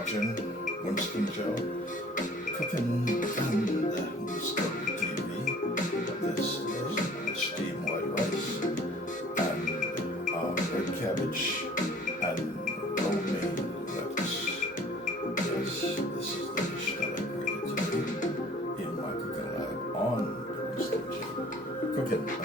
watching Winston Joe cooking on Discovery TV. This is steamed white rice and red cabbage and romaine lettuce. Yes, this is the dish that I created today in my cooking lab on the Winston Joe Cooking.